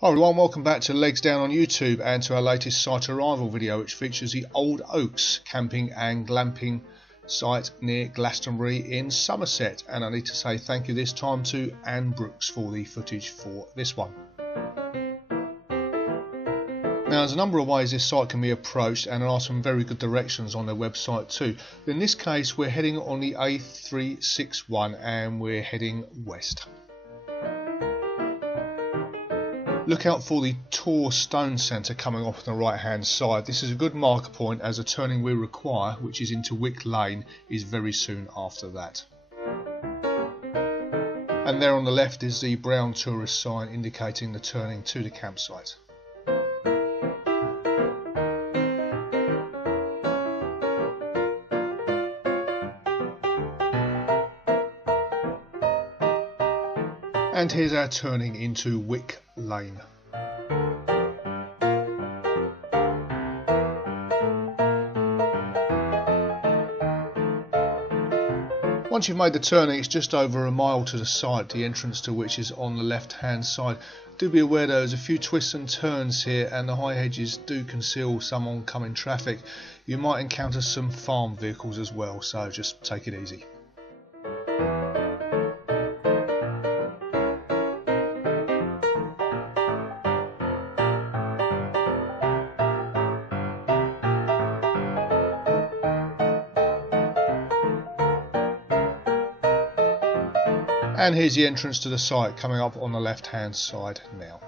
Hi everyone, welcome back to Legs Down on YouTube and to our latest site arrival video, which features the Old Oaks camping and glamping site near Glastonbury in Somerset. And I need to say thank you this time to Anne Brooks for the footage for this one. Now, there's a number of ways this site can be approached, and there are some very good directions on their website too. In this case, we're heading on the A361 and we're heading west. Look out for the Tor Stone Centre coming off on the right hand side. This is a good marker point, as the turning we require, which is into Wick Lane, is very soon after that. And there on the left is the brown tourist sign indicating the turning to the campsite. And here's our turning into Wick Lane. Once you've made the turning, it's just over a mile to the site, the entrance to which is on the left hand side. Do be aware there's a few twists and turns here, and the high hedges do conceal some oncoming traffic. You might encounter some farm vehicles as well, so just take it easy. And here's the entrance to the site coming up on the left hand side now.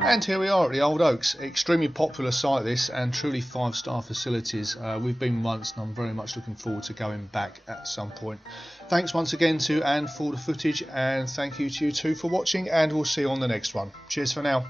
And here we are at the Old Oaks. Extremely popular site this, and truly 5-star facilities. We've been once and I'm very much looking forward to going back at some point. Thanks once again to Anne for the footage, and thank you to you too for watching, and we'll see you on the next one. Cheers for now.